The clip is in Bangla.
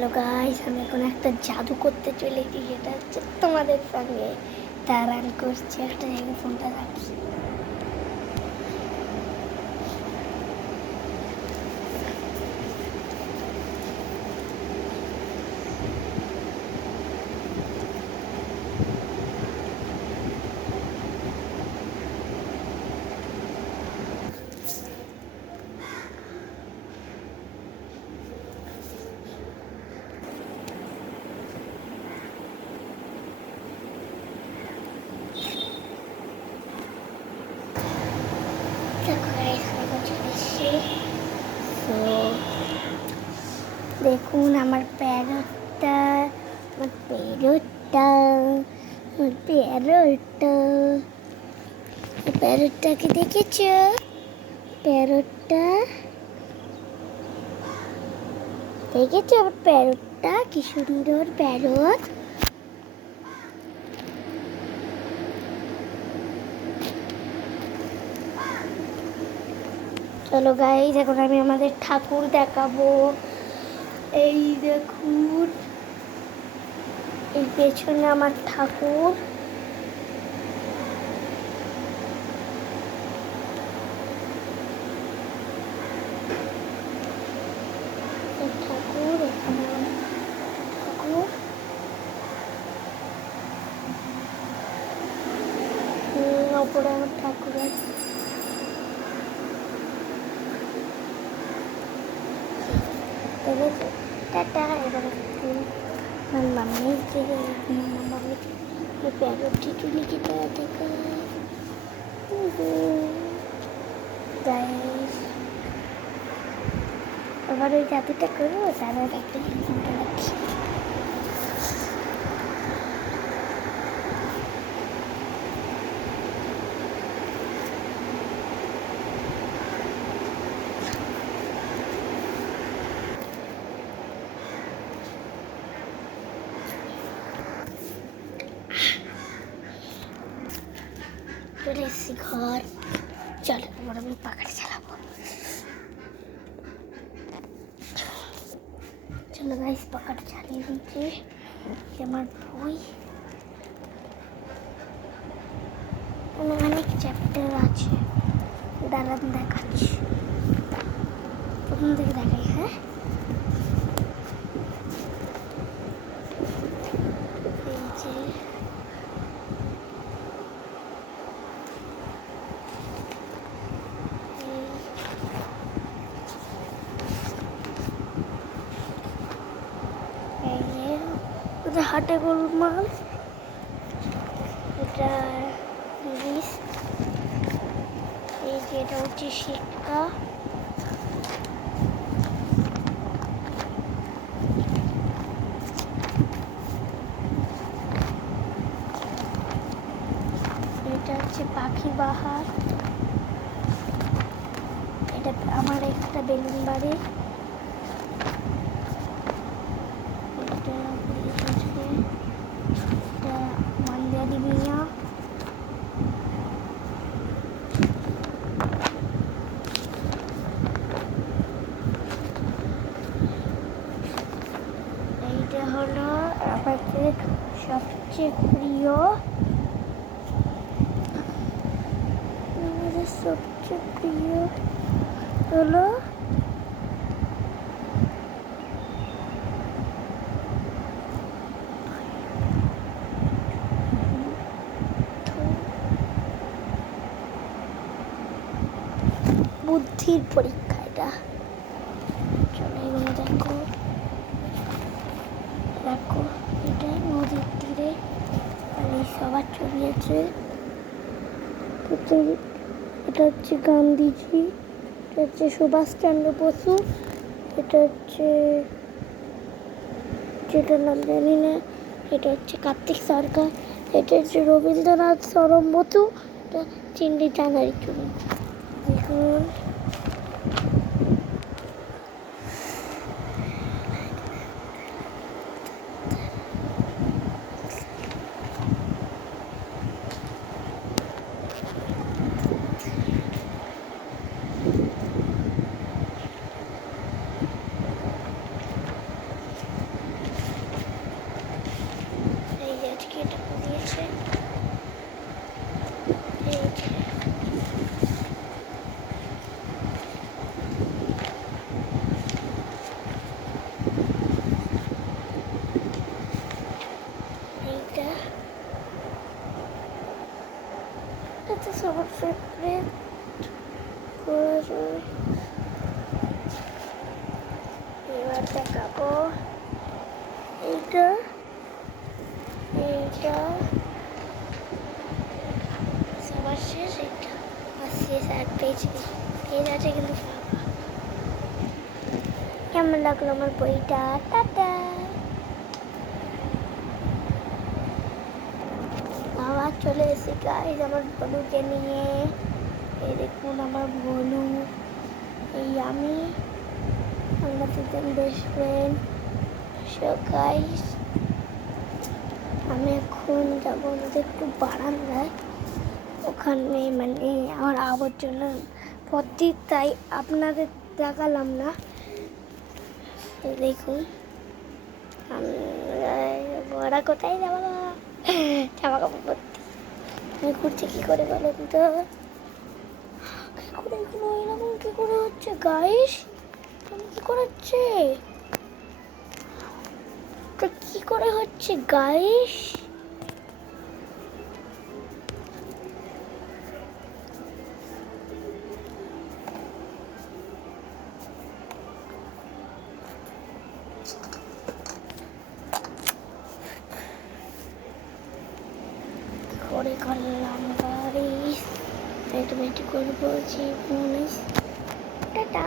হ্যালো গাইস, আমি এখন একটা জাদু করতে চলেছি, যেটা হচ্ছে তোমাদের সঙ্গে। তার আমি করছি, একটা জায়গায় ফোনটা রাখি। দেখুন আমার প্যারটটা, আমার প্যারটটা, আমার প্যারটটা, প্যারটটাকে দেখেছ? প্যারটটা দেখেছ? আমার প্যারটটা কি সুন্দর প্যারট। চলো গাইস, এখন আমি আমাদের ঠাকুর দেখাবো। এই দেখুন, এই পেছনে আমার ঠাকুর। ঠাকুর এখানে ঠাকুর, ওপরে আমার ঠাকুর আছে। টাটা। এবারে আমার মাম্মির দিকে, মাম্মির প্যারোটি চুলি কেটে দেখা। এবার ওই জাদুটা করবো, তারপর একটা ফোনটা রাখি। চলে এসেছি ঘর। চলো এবার আমি পাখাটা চালাবো। চলো গাইস, পাখাটা চালিয়ে দিচ্ছি। আমার বই অনেক চ্যাপ্টার আছে, দাঁড়ান দেখাচ্ছি। প্রথম থেকে দেখাই। হ্যাঁ, এই যে হাটে গরুর মাল, এটা ইলিশ, এই যে এটা হচ্ছে শিক্ষা, এটা হচ্ছে পাখি বাহার, এটা আমার একটা বেলুন বাড়ি, এটা মান্দারি মিয়া, এইটা হলো আমাদের সবচেয়ে প্রিয়, আমাদের সবচেয়ে প্রিয় হলো বুদ্ধির পরীক্ষা। এটা চলো এগুলো দেখো, দেখো এটা নদীর তীরে, আর এই সবার ছবি আছে। এটা হচ্ছে গান্ধীজি, এটা হচ্ছে সুভাষচন্দ্র বসু, এটা হচ্ছে যেটার নাম জানি না, এটা হচ্ছে কার্তিক সরকার, এটা হচ্ছে রবীন্দ্রনাথ সরমবতু, এটা চিন্ডি জানারি ছবি। দেখুন আমার ফেভারিট এবার দেখাবো এইটা এইটা সবার শেষ এইটা আর শেষ আর পেজ আছে কিন্তু ফাঁকা। কেমন লাগলো আমার বইটা? টাটা। আবার চলে এসেছি গাইস আমার বলুকে নিয়ে। এই দেখুন আমার বলু, এই আমি, আমরা দুজন বেস্ট ফ্রেন্ড। সো গাইস আমি এখন যাবো আমাদের একটু বারান্দায়, ওখানে মানে আমার আবর্জনা ভর্তি, তাই আপনাদের দেখালাম না। দেখুন আমরা কোথায় যাবো, জামা কাপড় ভর্তি। আমি ঘুরছি কী করে বলুন তো? কী করে এগুলো এরকম কী করে হচ্ছে গাইস? কী করে হচ্ছে? কী করে হচ্ছে গাইস? করে করলাম গাইস, মেটে করবো জীবন। টাটা।